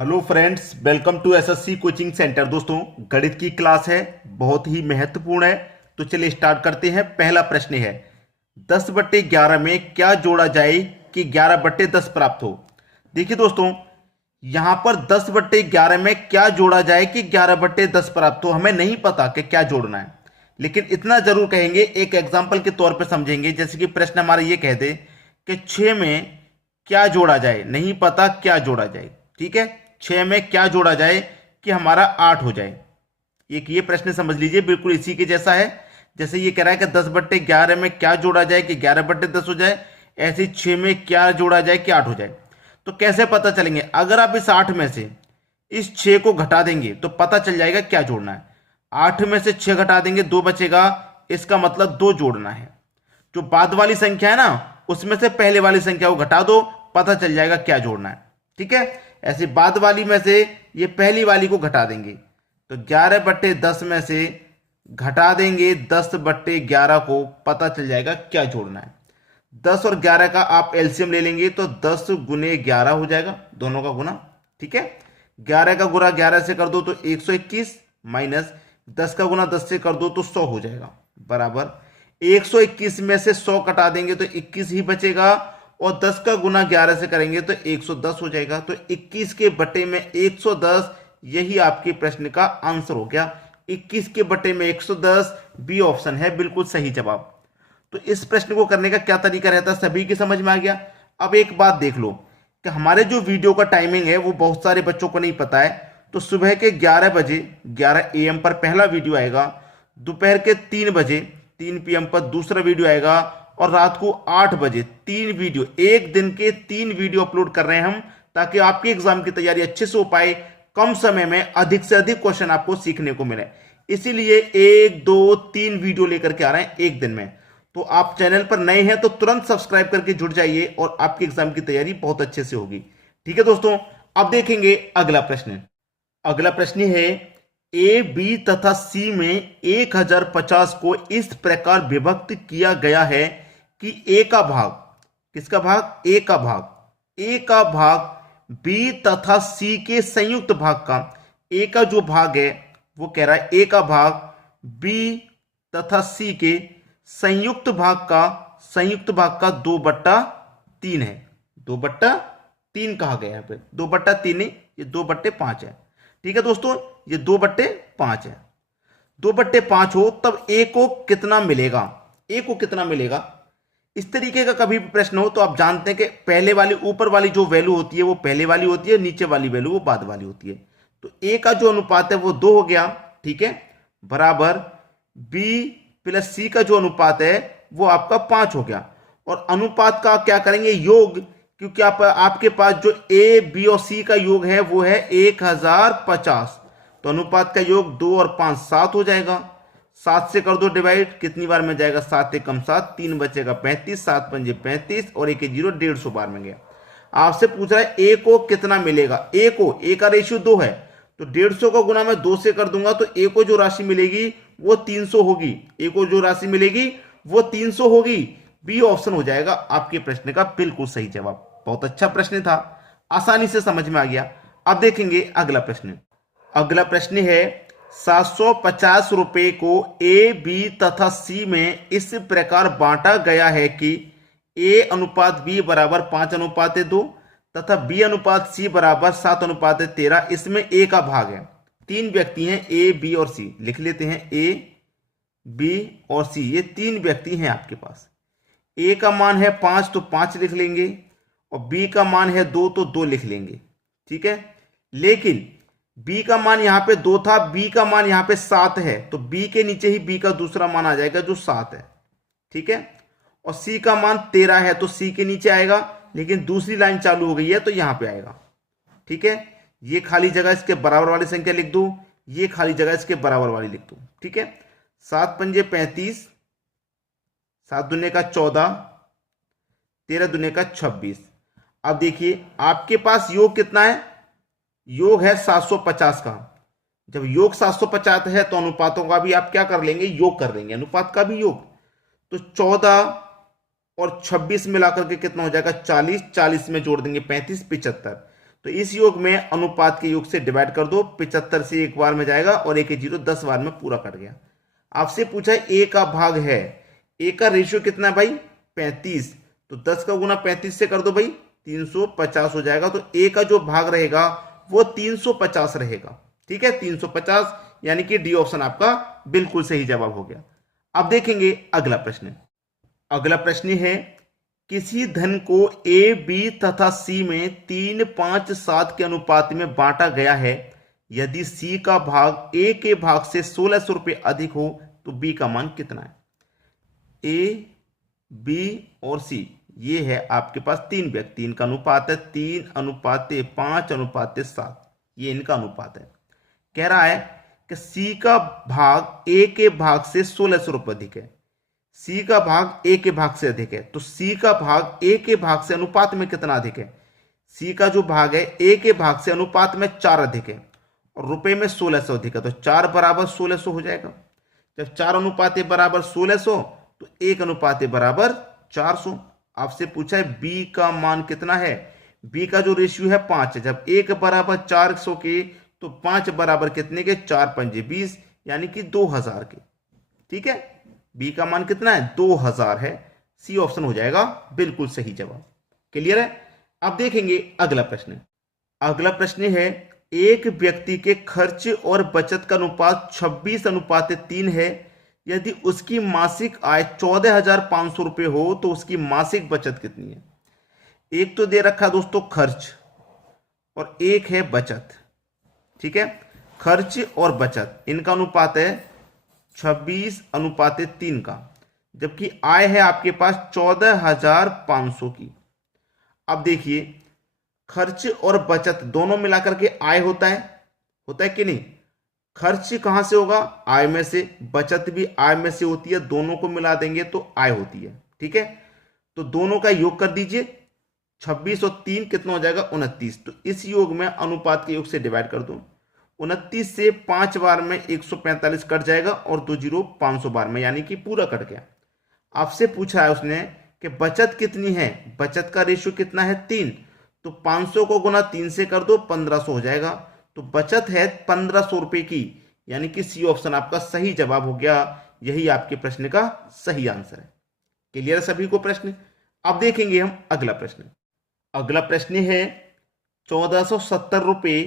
Hello friends, welcome to SSC coaching centre. दोस्तों, गणित की क्लास है, बहुत ही महत्वपूर्ण है। तो चलिए स्टार्ट करते हैं। पहला प्रश्न है 10/11 में क्या जोड़ा जाए कि 11/10 प्राप्त हो। देखिए दोस्तों, यहां पर 10/11 में क्या जोड़ा जाए कि 11/10 प्राप्त हो, हमें नहीं पता कि क्या जोड़ना है, लेकिन इतना जरूर कहेंगे, एक एग्जाम्पल के तौर पर समझेंगे। जैसे कि प्रश्न हमारा ये कह दे कि 6 में क्या जोड़ा जाए, नहीं पता क्या जोड़ा जाए। ठीक है, 6 में क्या जोड़ा जाए कि हमारा 8 हो जाए। एक ये प्रश्न समझ लीजिए, बिल्कुल इसी के जैसा है। जैसे ये कह रहा है कि 10/11 में क्या जोड़ा जाए कि 11/10 हो जाए, ऐसे 6 में क्या जोड़ा जाए कि 8 हो जाए। तो कैसे पता चलेंगे? अगर आप इस 8 में से इस 6 को घटा देंगे तो पता चल जाएगा क्या जोड़ना है। 8 में से 6 घटा देंगे, 2 बचेगा, इसका मतलब 2 जोड़ना है। जो बाद वाली संख्या है ना, उसमें से पहले वाली संख्या को घटा दो, पता चल जाएगा क्या जोड़ना है। ठीक है, ऐसे बाद वाली में से ये पहली वाली को घटा देंगे, तो 11/10 में से घटा देंगे 10/11 को, पता चल जाएगा क्या जोड़ना है। 10 और 11 का आप एलसीएम ले लेंगे तो 10 गुने 11 हो जाएगा, दोनों का गुना। ठीक है, 11 का गुना 11 से कर दो तो 121, माइनस 10 का गुना 10 से कर दो तो 100 हो जाएगा, बराबर 121 में से 100 कटा देंगे तो 21 ही बचेगा, और 10 का गुना 11 से करेंगे तो 110 हो जाएगा। तो 21 के बटे में 110, यही आपके प्रश्न का आंसर हो गया। 21 के बटे में 110, बी ऑप्शन है बिल्कुल सही जवाब। तो इस प्रश्न को करने का क्या तरीका रहता है, सभी की समझ में आ गया। अब एक बात देख लो कि हमारे जो वीडियो का टाइमिंग है वो बहुत सारे बच्चों को नहीं पता है। तो सुबह के 11 बजे 11 AM पर पहला वीडियो आएगा, दोपहर के 3 बजे 3 PM पर दूसरा वीडियो आएगा, और रात को 8 बजे 3 वीडियो, एक दिन के 3 वीडियो अपलोड कर रहे हैं हम, ताकि आपके एग्जाम की तैयारी अच्छे से हो पाए, कम समय में अधिक से अधिक क्वेश्चन आपको सीखने को मिले। इसीलिए 1 2 3 वीडियो लेकर के आ रहे हैं एक दिन में। तो आप चैनल पर नए हैं तो तुरंत सब्सक्राइब करके जुड़ जाइए, और आपके एग्जाम की तैयारी बहुत अच्छे से होगी। ठीक है दोस्तों, अब देखेंगे अगला प्रश्न। अगला प्रश्न है ए, बी तथा सी में 1050 को इस प्रकार विभक्त किया गया है कि ए का भाग, किसका भाग? ए का भाग, ए का भाग बी तथा सी के संयुक्त भाग का, ए का जो भाग है वो कह रहा है ए का भाग बी तथा सी के संयुक्त भाग का 2/3 है। 2/3 कहा गया है, 2/3 नहीं, ये 2/5 है। ठीक है दोस्तों, ये 2/5 है। 2/5 हो तब ए को कितना मिलेगा? ए को कितना मिलेगा? इस तरीके का कभी भी प्रश्न हो तो आप जानते हैं कि पहले वाली, ऊपर वाली जो वैल्यू होती है वो पहले वाली होती है, नीचे वाली वैल्यू वो बाद वाली होती है। तो ए का जो अनुपात है वो 2 हो गया, ठीक है, बराबर बी प्लस सी का जो अनुपात है वो आपका 5 हो गया। और अनुपात का क्या करेंगे? योग, क्योंकि आपके पास जो ए, बी और सी का योग है वो है 1050। तो अनुपात का योग 2 और 5 7 हो जाएगा। 7 से कर दो डिवाइड, कितनी बार में जाएगा? 7 एकम 7, 3 बचेगा 35, 7 पंजे 35, और 1 0, 150 बार में गया। आपसे पूछ रहा है ए को कितना मिलेगा। ए को, ए का रेशियो 2 है, तो 150 का गुना मैं 2 से कर दूंगा तो ए को जो राशि मिलेगी वो 300 होगी। ए को जो राशि मिलेगी वो 300 होगी। बी ऑप्शन हो जाएगा आपके प्रश्न का बिल्कुल सही जवाब। बहुत अच्छा प्रश्न था, आसानी से समझ में आ गया। अब देखेंगे अगला प्रश्न। अगला प्रश्न है 750 रुपए को ए, बी तथा सी में इस प्रकार बांटा गया है कि ए अनुपात बी बराबर 5:2 तथा बी अनुपात सी बराबर 7:13। इसमें ए का भाग है। 3 व्यक्ति हैं, ए, बी और सी। लिख लेते हैं, ए, बी और सी, ये 3 व्यक्ति हैं आपके पास। ए का मान है 5 तो 5 लिख लेंगे, और बी का मान है 2 तो 2 लिख लेंगे। ठीक है, लेकिन बी का मान यहां पे 2 था, बी का मान यहां पे 7 है, तो बी के नीचे ही बी का दूसरा मान आ जाएगा जो 7 है। ठीक है, और सी का मान 13 है तो सी के नीचे आएगा, लेकिन दूसरी लाइन चालू हो गई है तो यहां पे आएगा। ठीक है, ये खाली जगह इसके बराबर वाली संख्या लिख दो, ये खाली जगह इसके बराबर वाली लिख दो। ठीक है, 7 पंजे 35, 7 दूने का 14, 13 दूने का 26। अब देखिए आपके पास योग कितना है? योग है 750 का। जब योग 750 है तो अनुपातों का भी आप क्या कर लेंगे? योग कर लेंगे, अनुपात का भी योग। तो 14 और 26 मिलाकर के कितना हो जाएगा? 40। 40 में जोड़ देंगे 35, 75। तो इस योग में अनुपात के योग से डिवाइड कर दो, 75 से एक बार में जाएगा और 1 0 10 बार में पूरा कट गया। आपसे पूछा है ए का भाग है, ए का रेशियो कितना है भाई 35, तो 10 का गुना 35 से कर दो भाई 350 हो जाएगा। तो ए का जो भाग रहेगा वो 350 रहेगा। ठीक है, 350, यानी कि डी ऑप्शन आपका बिल्कुल सही जवाब हो गया। अब देखेंगे अगला प्रश्न। अगला प्रश्न है किसी धन को ए, बी तथा सी में 3, 5, 7 के अनुपात में बांटा गया है। यदि सी का भाग ए के भाग से 1600 रुपये अधिक हो तो बी का मान कितना है। ए, बी और सी, ये है आपके पास 3 व्यक्ति, इनका अनुपात है 3:5:7, ये इनका अनुपात है। कह रहा है कि सी का भाग ए के भाग से 1600 रुपये अधिक है, सी का भाग ए के भाग से अधिक है, तो सी का भाग ए के भाग से अनुपात में कितना अधिक है। सी का जो भाग है ए के भाग से अनुपात में 4 अधिक है और रुपए में 1600 अधिक है, तो 4 बराबर 1600 हो जाएगा। जब 4 अनुपात बराबर 1600 तो 1 अनुपात बराबर 400। आपसे पूछा है बी का मान कितना है। बी का जो रेशियो है 5 है, जब 1 बराबर 400 के तो 5 बराबर कितने के 4 पंजे 20, यानी कि 2000 के। ठीक है, बी का मान कितना है 2000 है, सी ऑप्शन हो जाएगा बिल्कुल सही जवाब। क्लियर है। अब देखेंगे अगला प्रश्न। अगला प्रश्न है एक व्यक्ति के खर्च और बचत का अनुपात 26:3 है। यदि उसकी मासिक आय 14,500 रुपये हो तो उसकी मासिक बचत कितनी है। एक तो दे रखा दोस्तों खर्च और एक है बचत। ठीक है, खर्च और बचत इनका अनुपात है 26:3 का, जबकि आय है आपके पास 14,500 की। अब देखिए खर्च और बचत दोनों मिलाकर के आय होता है कि नहीं। खर्च कहां से होगा, आय में से, बचत भी आय में से होती है, दोनों को मिला देंगे तो आय होती है। ठीक है, तो दोनों का योग कर दीजिए, 26 और 3 कितना हो जाएगा 29। तो इस योग में अनुपात के योग से डिवाइड कर दो, 29 से 5 बार में 145 कट जाएगा और 2 0 500 बार में, यानी कि पूरा कट गया। आपसे पूछा है उसने कि बचत कितनी है, बचत का रेशियो कितना है 3, तो 500 को गुना 3 से कर दो 1500 हो जाएगा। तो बचत है 1500 रुपए की, यानी कि सी ऑप्शन आपका सही जवाब हो गया। यही आपके प्रश्न का सही आंसर है। क्लियर सभी को प्रश्न। अब देखेंगे हम अगला प्रश्न। अगला प्रश्न है 1470 रुपये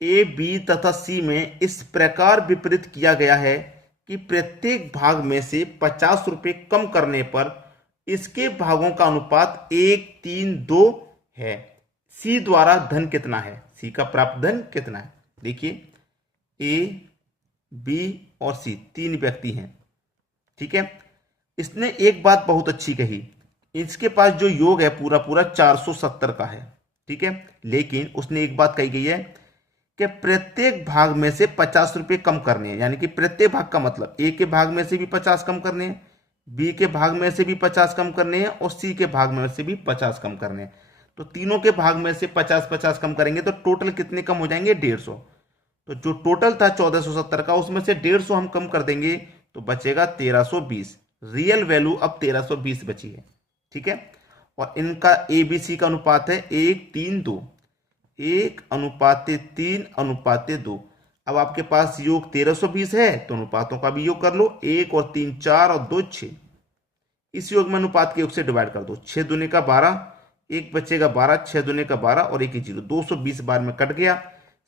ए, बी तथा सी में इस प्रकार विपरीत किया गया है कि प्रत्येक भाग में से 50 रुपये कम करने पर इसके भागों का अनुपात 1:3:2 है। सी द्वारा धन कितना है, सी का प्राप्त धन कितना है। देखिए ए, बी और सी 3 व्यक्ति हैं। ठीक है, इसने एक बात बहुत अच्छी कही, इसके पास जो योग है पूरा पूरा 470 का है। ठीक है, लेकिन उसने एक बात कही गई है कि प्रत्येक भाग में से 50 रुपये कम करने हैं, यानी कि प्रत्येक भाग का मतलब ए के भाग में से भी 50 कम करने हैं, बी के भाग में से भी 50 कम करने हैं और सी के भाग में से भी 50 कम करने हैं। तो तीनों के भाग में से 50-50 कम करेंगे तो टोटल कितने कम हो जाएंगे 150। तो जो टोटल था 1470 का उसमें से 150 हम कम कर देंगे तो बचेगा 1320। रियल वैल्यू अब 1320 बची है। ठीक है, और इनका एबीसी का अनुपात है 1:3:2, 1:3:2। अब आपके पास योग 1320 है तो अनुपातों का भी योग कर लो, 1 और 3 4 और 2 6। इस योग में अनुपात के योग से डिवाइड कर दो, 6 दूने का 12, एक बचेगा 12, 6 दूने का 12 और 1 0, 220 बार में कट गया।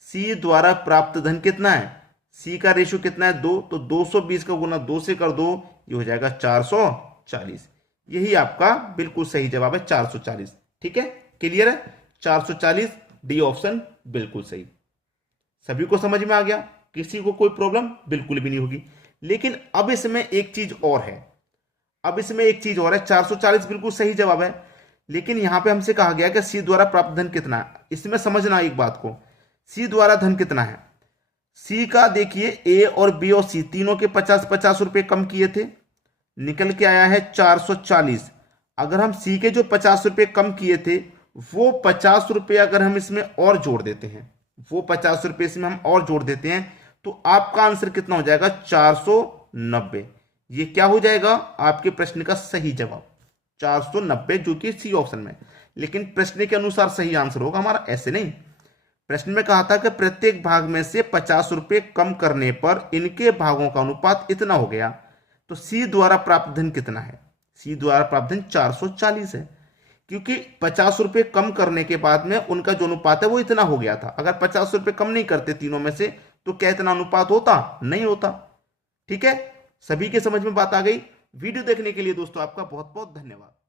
सी द्वारा प्राप्त धन कितना है, सी का रेशियो कितना है 2, तो 220 का गुना 2 से कर दो, ये हो जाएगा 440। यही आपका बिल्कुल सही जवाब है 440। ठीक है, क्लियर है, 440 डी ऑप्शन बिल्कुल सही। सभी को समझ में आ गया, किसी को कोई प्रॉब्लम बिल्कुल भी नहीं होगी। लेकिन अब इसमें एक चीज और है, 440 बिल्कुल सही जवाब है, लेकिन यहां पे हमसे कहा गया कि सी द्वारा प्राप्त धन कितना है। इसमें समझना एक बात को, सी द्वारा धन कितना है। सी का देखिए ए और बी और सी तीनों के 50-50 रुपए कम किए थे, निकल के आया है 440। अगर हम सी के जो 50 रुपए कम किए थे वो 50 रुपए अगर हम इसमें और जोड़ देते हैं, वो 50 रुपए इसमें हम और जोड़ देते हैं तो आपका आंसर कितना हो जाएगा 490। ये क्या हो जाएगा आपके प्रश्न का सही जवाब 490, जो कि सी ऑप्शन में। लेकिन प्रश्न के अनुसार सही आंसर होगा हमारा, ऐसे नहीं। प्रश्न में कहा था कि प्रत्येक भाग में से 50 रुपए कम करने पर इनके भागों का अनुपात इतना हो गया। तो सी द्वारा प्राप्त धन कितना है? सी द्वारा प्राप्त धन 440 है, क्योंकि 50 रुपए कम करने के बाद में उनका जो अनुपात है वो इतना हो गया था। अगर 50 रुपए कम नहीं करते तीनों में से तो क्या इतना अनुपात होता? नहीं होता। ठीक है, सभी के समझ में बात आ गई। वीडियो देखने के लिए दोस्तों आपका बहुत बहुत धन्यवाद।